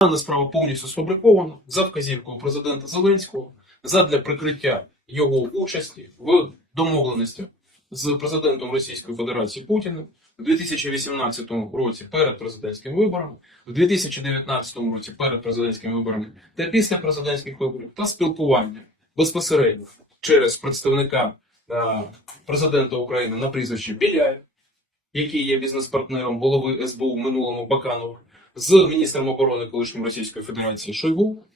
Дана справа повністю сфабрикована за вказівкою президента Зеленського задля прикриття його участі в домовленостях з президентом Російської Федерації Путіним у 2018 році перед президентськими виборами, у 2019 році перед президентськими виборами та після президентських виборів та спілкування безпосередньо через представника е, президента України на прізвище Біляєв, який є бізнес-партнером голови СБУ в минулому Баканова, з міністром оборони колишньої Російської Федерації Шойгу,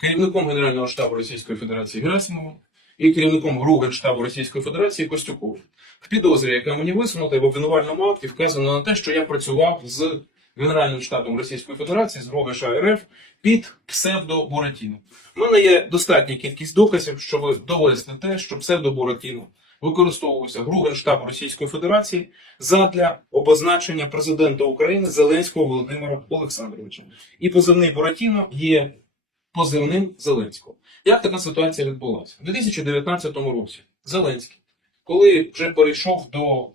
керівником Генерального штабу Російської Федерації Герасимовим і керівником Генштабу Російської Федерації Костюковим. В підозрі, яка мені висунута в обвинувальному акті, вказано на те, що я працював з Генеральним штабом Російської Федерації, з ГРО США РФ під псевдо Буратіно. У мене є достатня кількість доказів, щоб довести те, що псевдо Буратіно використовувався ГРУ Генштабу Російської Федерації задля обозначення президента України Зеленського Володимира Олександровича. І позивний Буратіно є позивним Зеленського. Як така ситуація відбулася? У 2019 році Зеленський, коли вже перейшов до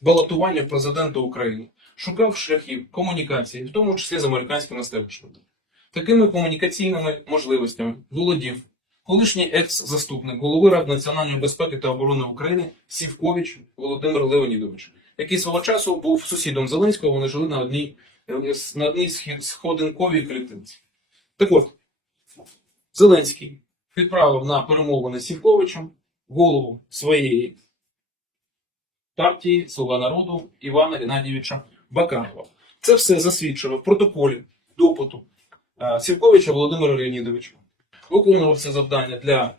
балотування президента України, шукав шляхів комунікації, в тому числі з американським естеблішментом. Такими комунікаційними можливостями володів колишній екс-заступник голови Ради національної безпеки та оборони України Сівкович Володимир Леонідович, який свого часу був сусідом Зеленського, вони жили на одній, е, на одній сходинковій клітинці. Так от, Зеленський відправив на перемовини Сівковичем голову своєї партії Слуга народу Івана Геннадійовича Баканова. Це все засвідчено в протоколі допиту е, Сівковича Володимира Леонідовича. Виконував це завдання для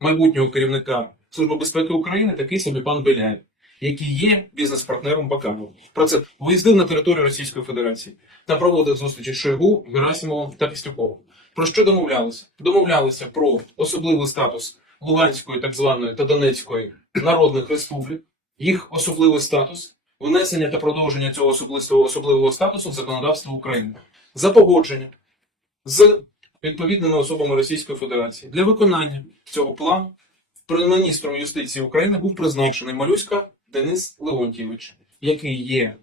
майбутнього керівника Служби безпеки України такий собі пан Беляєв, який є бізнес-партнером Баканова. Про це виїздив на територію Російської Федерації та проводив зустрічі з Шойгу, Герасимовим та Костюковим. Про що домовлялися? Домовлялися про особливий статус Луганської, так званої та Донецької народних республік, їх особливий статус, внесення та продовження цього особливого, особливого статусу в законодавство України за погодження з відповідними особами Російської Федерації. Для виконання цього плану міністром юстиції України був призначений Малюська Денис Леонтійович, який є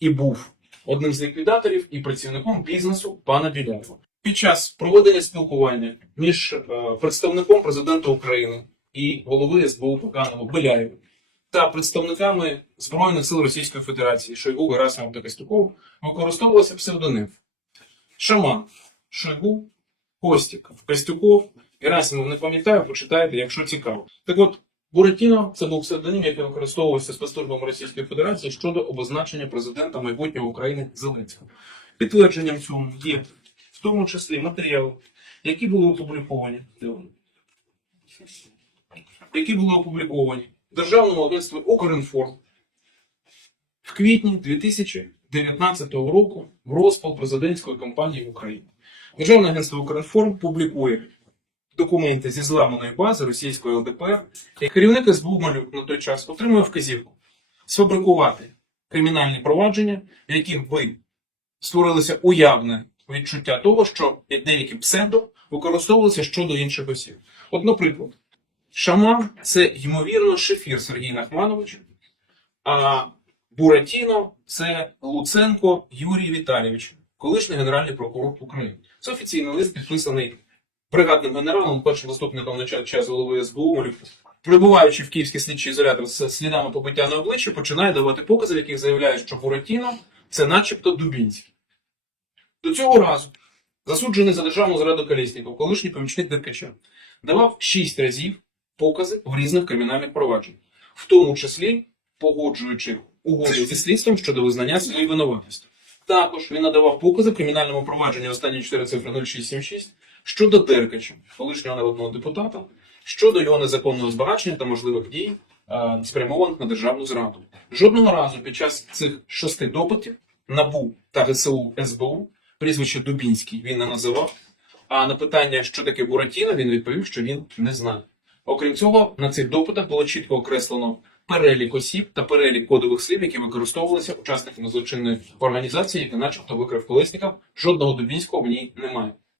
і був одним з ліквідаторів і працівником бізнесу пана Біляєва. Під час проведення спілкування між е, представником президента України і голови СБУ Баканова Беляєва та представниками Збройних сил Російської Федерації Шойгу, Герасимов та Костюков використовувався псевдоним Шаман, Шойгу, Костік, Костюков, Герасимов не пам'ятаю, почитайте, якщо цікаво. Так от, Буратіно це був псевдонім, який використовувався спецслужбами Російської Федерації щодо обозначення президента майбутнього України Зеленського. Підтвердженням цьому є в тому числі матеріали, які були опубліковані. Які були опубліковані в Державному агентстві Укрінформ в квітні 2019 року в розпал президентської кампанії в Україні. Державне агентство Укрінформ публікує документи зі зламаної бази російської ЛДПР, і керівник СБУ Малюк на той час отримує вказівку сфабрикувати кримінальні провадження, в яких би створилося уявне відчуття того, що деякі псевдо використовувалися щодо інших осіб. От, наприклад, Шаман це ймовірно шефір Сергій Нахманович, а Буратіно це Луценко Юрій Віталійович, колишній генеральний прокурор України. Це офіційний лист, підписаний бригадним генералом, першим заступником час, голови СБУ Малюком. Прибуваючи в київський слідчий ізолятор з слідами побиття на обличчі, починає давати покази, в яких заявляє, що Буратіно це начебто Дубінський. До цього разу засуджений за державну зраду Колєсніков, колишній помічник Деркача, давав шість разів покази в різних кримінальних провадженнях, в тому числі погоджуючи угоду зі слідством щодо визнання своєї винуватості. Також він надавав покази в кримінальному провадженні останні 4 цифри 0676 щодо Деркача, колишнього народного депутата, щодо його незаконного збагачення та можливих дій, е, спрямованих на державну зраду. Жодного разу під час цих шести допитів НАБУ та ГСУ СБУ прізвище Дубінський він не називав. А на питання, що таке Буратіно, він відповів, що він не знає. Окрім цього, на цих допитах було чітко окреслено перелік осіб та перелік кодових слів, які використовувалися учасниками злочинної організації, яка начебто викрив колесникам. Жодного Дубінського в ній немає.